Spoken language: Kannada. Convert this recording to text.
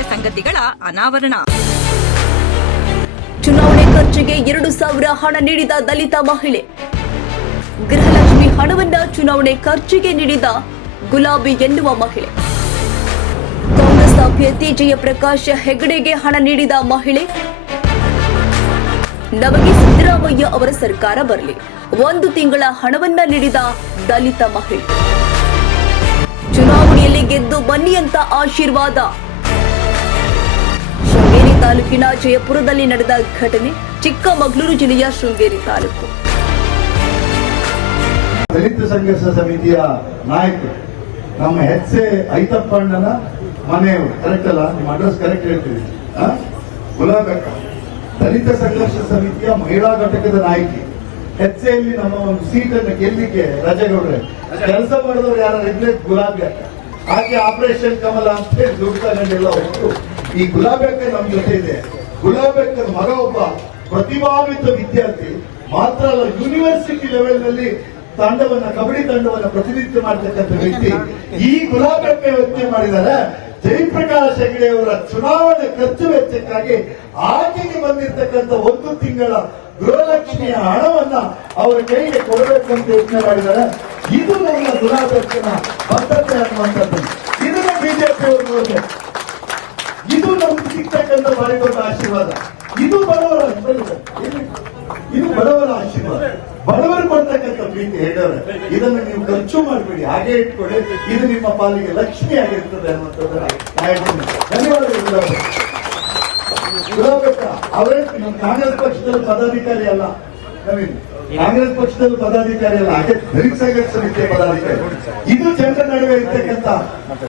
ಅನಾವರಣ. ಚುನಾವಣೆ ಖರ್ಚಿಗೆ ಎರಡು ಸಾವಿರ ಹಣ ನೀಡಿದ ದಲಿತ ಮಹಿಳೆ. ಗೃಹಲಕ್ಷ್ಮಿ ಹಣವನ್ನ ಚುನಾವಣೆ ಖರ್ಚಿಗೆ ನೀಡಿದ ಗುಲಾಬಿ ಎನ್ನುವ ಮಹಿಳೆ. ಕಾಂಗ್ರೆಸ್ ಅಭ್ಯರ್ಥಿ ಜಯಪ್ರಕಾಶ್ ಹೆಗಡೆಗೆ ಹಣ ನೀಡಿದ ಮಹಿಳೆ. ನಮಗೆ ಸಿದ್ದರಾಮಯ್ಯ ಅವರ ಸರ್ಕಾರ ಬರಲಿ. ಒಂದು ತಿಂಗಳ ಹಣವನ್ನ ನೀಡಿದ ದಲಿತ ಮಹಿಳೆ. ಚುನಾವಣೆಯಲ್ಲಿ ಗೆದ್ದು ಬನ್ನಿ ಅಂತ ಆಶೀರ್ವಾದ. ತಾಲೂಕಿನ ಜಯಪುರದಲ್ಲಿ ನಡೆದ ಘಟನೆ ಚಿಕ್ಕಮಗಳೂರು ಜಿಲ್ಲೆಯ ಶೃಂಗೇರಿ ತಾಲೂಕು. ದಲಿತ ಸಂಘರ್ಷ ಸಮಿತಿಯ ನಾಯಕ ನಮ್ಮ ಹೆಚ್ಚೆ ಐತಪ್ಪಣ್ಣನ ಮನೆ ಕರೆಕ್ಟ್ ಅಲ್ಲ? ನಿಮ್ಮ ಅಡ್ರೆಸ್ ಕರೆಕ್ಟ್ ಹೇಳ್ತೀವಿ? ಗುಲಾಬಕ್ಕ ದಲಿತ ಸಂಘರ್ಷ ಸಮಿತಿಯ ಮಹಿಳಾ ಘಟಕದ ನಾಯಕಿ. ಹೆಚ್ಚೆಯಲ್ಲಿ ಎಲ್ಲಿ ನಮ್ಮ ಒಂದು ಸೀಟ್ ಅನ್ನು ಗೆಲ್ಲಿಕ್ಕೆ ರಜೆಗೌಡ್ರೆ. ಕೆಲಸ ಮಾಡಿದವರು ಯಾರು? ಇದ್ರೆ ಗುಲಾಬಿ ಆಕೆ ಆಪರೇಷನ್ ಕಮಲ ಅಂತ ದುಡ್ಡು ತಗೊಂಡೆಲ್ಲ ಹೋಗ್ತು ಈ ಗುಲಾಬೇಕರ್ ನಮ್ಮ ನಮ್ ಜೊತೆ ಇದೆ. ಗುಲಾಬ್ ಅಕ್ಕನ ಮಗ ಒಬ್ಬ ಪ್ರತಿಭಾವಿತ ವಿದ್ಯಾರ್ಥಿ, ಮಾತ್ರ ಅಲ್ಲ ಯೂನಿವರ್ಸಿಟಿ ಲೆವೆಲ್ನಲ್ಲಿ ತಂಡವನ್ನ, ಕಬಡ್ಡಿ ತಂಡವನ್ನ ಪ್ರತಿನಿಧಿತ್ವ ಮಾಡ್ತಕ್ಕಂಥ ವ್ಯಕ್ತಿ. ಈ ಗುಲಾಬೇಕರ್ ವ್ಯಕ್ತಿ ಮಾಡಿದಾರೆ? ಜಯಪ್ರಕಾಶ್ ಹೆಗಡೆ ಅವರ ಚುನಾವಣೆ ಖರ್ಚು ವೆಚ್ಚಕ್ಕಾಗಿ ಆಕೆಗೆ ಬಂದಿರತಕ್ಕಂಥ ಒಂದು ತಿಂಗಳ ಗೃಹಲಕ್ಷ್ಮಿಯ ಹಣವನ್ನ ಅವರ ಕೈಗೆ ಕೊಡಬೇಕಂತ ಯೋಚನೆ ಮಾಡಿದ್ದಾರೆ ಇದು ನನ್ನ ಗುಲಾಬಕ್ಕನ ಬದ್ಧತೆ ಅನ್ನುವಂಥದ್ದು. ಇದನ್ನ ಬಿಜೆಪಿ ಅವರು ನಮ್ಗೆ ಸಿಗ್ತಕ್ಕಂಥ ಆಶೀರ್ವಾದ ಇದು ಬಡವರ ಇದು ಬಡವರ ಆಶೀರ್ವಾದ ಬಡವರು ಕೊಡ್ತಕ್ಕಂಥ ಪ್ರೀತಿ ಹೇಳೋರೆ ಇದನ್ನು ನೀವು ಖರ್ಚು ಮಾಡಬೇಡಿ ಹಾಗೆ ಇಟ್ಕೊಳ್ಳಿ ಇದು ನಿಮ್ಮ ಪಾಲಿಗೆ ಲಕ್ಷ್ಮಿ ಆಗಿರ್ತದೆ ಅನ್ನುವಂಥದ್ದನ್ನ ಧನ್ಯವಾದಗಳು ಅವರೇ ಕಾಂಗ್ರೆಸ್ ಪಕ್ಷದಲ್ಲಿ ಪದಾಧಿಕಾರಿ ಅಲ್ಲ ನವೀನ್ ಕಾಂಗ್ರೆಸ್ ಪಕ್ಷದಲ್ಲಿ ಪದಾಧಿಕಾರಿ ಅಲ್ಲ ಹಾಗೆ ದಲಿತ ಸಮಿತಿಯ ಪದಾಧಿಕಾರಿ. ಇದು ಜನರ ನಡುವೆ ಇರ್ತಕ್ಕಂಥ